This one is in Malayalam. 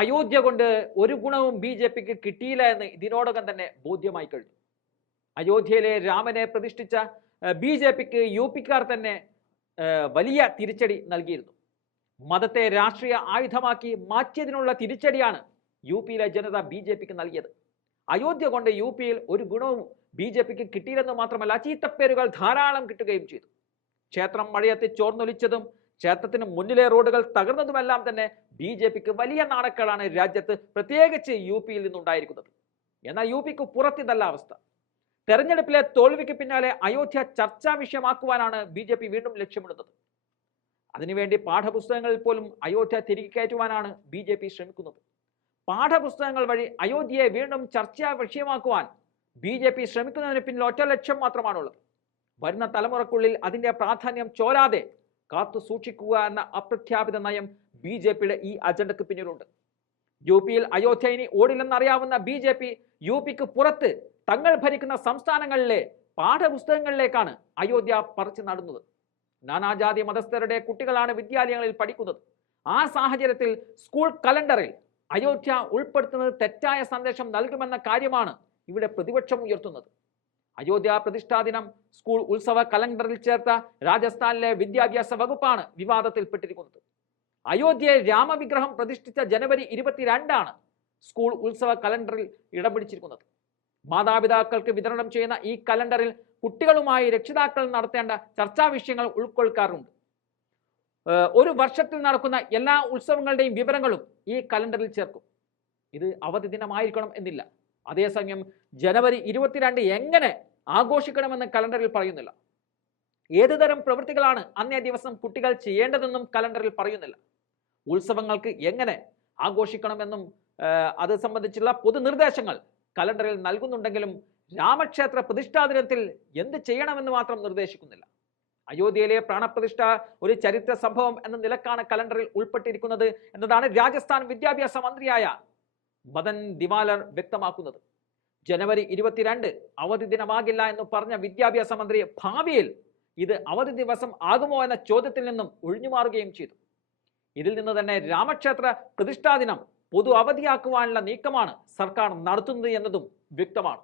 അയോധ്യ കൊണ്ട് ഒരു ഗുണവും ബി ജെ പിക്ക് കിട്ടിയില്ല എന്ന് ഇതിനോടകം തന്നെ ബോധ്യമായി കഴിഞ്ഞു. അയോധ്യയിലെ രാമനെ പ്രതിഷ്ഠിച്ച ബി ജെ പിക്ക് യു പിക്കാർ തന്നെ വലിയ തിരിച്ചടി നൽകിയിരുന്നു. മതത്തെ രാഷ്ട്രീയ ആയുധമാക്കി മാറ്റിയതിനുള്ള തിരിച്ചടിയാണ് യു പിയിലെ ജനത ബി ജെ പിക്ക് നൽകിയത്. അയോധ്യ കൊണ്ട് യു പിയിൽ ഒരു ഗുണവും ബി ജെ പിക്ക് കിട്ടിയില്ലെന്ന് മാത്രമല്ല ചീത്തപ്പേരുകൾ ധാരാളം കിട്ടുകയും ചെയ്തു. ക്ഷേത്രം മഴയത്ത് ചോർന്നൊലിച്ചതും ക്ഷേത്രത്തിന് മുന്നിലെ റോഡുകൾ തകർന്നതുമെല്ലാം തന്നെ ബി ജെ പിക്ക് വലിയ നാണക്കേടാണ് രാജ്യത്ത് പ്രത്യേകിച്ച് യു പിയിൽ നിന്നുണ്ടായിരിക്കുന്നത്. എന്നാൽ യു പിക്ക് പുറത്തിതല്ല അവസ്ഥ. തെരഞ്ഞെടുപ്പിലെ തോൽവിക്ക് പിന്നാലെ അയോധ്യ ചർച്ചാ വിഷയമാക്കുവാനാണ് ബി ജെ പി വീണ്ടും ലക്ഷ്യമിടുന്നത്. അതിനുവേണ്ടി പാഠപുസ്തകങ്ങളിൽ പോലും അയോധ്യ തിരികെ കയറ്റുവാനാണ് ബി ജെ പി ശ്രമിക്കുന്നത്. പാഠപുസ്തകങ്ങൾ വഴി അയോധ്യയെ വീണ്ടും ചർച്ചാ വിഷയമാക്കുവാൻ ബി ജെ പി ശ്രമിക്കുന്നതിന് പിന്നിൽ ഒറ്റ ലക്ഷ്യം മാത്രമാണുള്ളത്. വരുന്ന തലമുറക്കുള്ളിൽ അതിന്റെ പ്രാധാന്യം ചോരാതെ കാത്തു സൂക്ഷിക്കുക എന്ന അപ്രഖ്യാപിത നയം ബി ജെ പിയുടെ ഈ അജണ്ടക്ക് പിന്നിലുണ്ട്. യു പിയിൽ അയോധ്യ ഇനി ഓടില്ലെന്നറിയാവുന്ന ബി ജെ പി യു പിക്ക് പുറത്ത് തങ്ങൾ ഭരിക്കുന്ന സംസ്ഥാനങ്ങളിലെ പാഠപുസ്തകങ്ങളിലേക്കാണ് അയോധ്യ പറിച്ചു നടുന്നത്. നാനാജാതി മതസ്ഥരുടെ കുട്ടികളാണ് വിദ്യാലയങ്ങളിൽ പഠിക്കുന്നത്. ആ സാഹചര്യത്തിൽ സ്കൂൾ കലണ്ടറിൽ അയോധ്യ ഉൾപ്പെടുത്തുന്നത് തെറ്റായ സന്ദേശം നൽകുമെന്ന കാര്യമാണ് ഇവിടെ പ്രതിപക്ഷം ഉയർത്തുന്നത്. അയോധ്യ പ്രതിഷ്ഠാ ദിനം സ്കൂൾ ഉത്സവ കലണ്ടറിൽ ചേർത്ത രാജസ്ഥാനിലെ വിദ്യാഭ്യാസ വകുപ്പാണ് വിവാദത്തിൽപ്പെട്ടിരിക്കുന്നത്. അയോധ്യയിൽ രാമവിഗ്രഹം പ്രതിഷ്ഠിച്ച ജനുവരി ഇരുപത്തിരണ്ടാണ് സ്കൂൾ ഉത്സവ കലണ്ടറിൽ ഇടം പിടിച്ചിരിക്കുന്നത് മാതാപിതാക്കൾക്ക് വിതരണം ചെയ്യുന്ന ഈ കലണ്ടറിൽ കുട്ടികളുമായി രക്ഷിതാക്കൾ നടത്തേണ്ട ചർച്ചാ വിഷയങ്ങൾ ഉൾക്കൊള്ളിക്കാറുണ്ട്. ഒരു വർഷത്തിൽ നടക്കുന്ന എല്ലാ ഉത്സവങ്ങളുടെയും വിവരങ്ങളും ഈ കലണ്ടറിൽ ചേർക്കും. ഇത് അവധി ദിനമായിരിക്കണം എന്നില്ല. അതേസമയം ജനുവരി ഇരുപത്തിരണ്ട് എങ്ങനെ ആഘോഷിക്കണമെന്ന് കലണ്ടറിൽ പറയുന്നില്ല. ഏത് തരം പ്രവൃത്തികളാണ് അന്നേ ദിവസം കുട്ടികൾ ചെയ്യേണ്ടതെന്നും കലണ്ടറിൽ പറയുന്നില്ല. ഉത്സവങ്ങൾക്ക് എങ്ങനെ ആഘോഷിക്കണമെന്നും അത് സംബന്ധിച്ചുള്ള പൊതുനിർദ്ദേശങ്ങൾ കലണ്ടറിൽ നൽകുന്നുണ്ടെങ്കിലും രാമക്ഷേത്ര പ്രതിഷ്ഠാ ദിനത്തിൽ എന്ത് ചെയ്യണമെന്ന് മാത്രം നിർദ്ദേശിക്കുന്നില്ല. അയോധ്യയിലെ പ്രാണപ്രതിഷ്ഠ ഒരു ചരിത്ര സംഭവം എന്ന നിലക്കാണ് കലണ്ടറിൽ ഉൾപ്പെട്ടിരിക്കുന്നത് എന്നതാണ് രാജസ്ഥാൻ വിദ്യാഭ്യാസ മന്ത്രിയായ മദൻ ദിവാലർ വ്യക്തമാക്കുന്നത്. ജനുവരി ഇരുപത്തിരണ്ട് അവധി ദിനമാകില്ല എന്ന് പറഞ്ഞ വിദ്യാഭ്യാസ മന്ത്രി ഭാവിയിൽ ഇത് അവധി ദിവസം ആകുമോ എന്ന ചോദ്യത്തിൽ നിന്നും ഒഴിഞ്ഞുമാറുകയും ചെയ്തു. ഇതിൽ നിന്ന് തന്നെ രാമക്ഷേത്ര പ്രതിഷ്ഠാ ദിനം പൊതു അവധിയാക്കുവാനുള്ള നീക്കമാണ് സർക്കാർ നടത്തുന്നത് എന്നതും വ്യക്തമാണ്.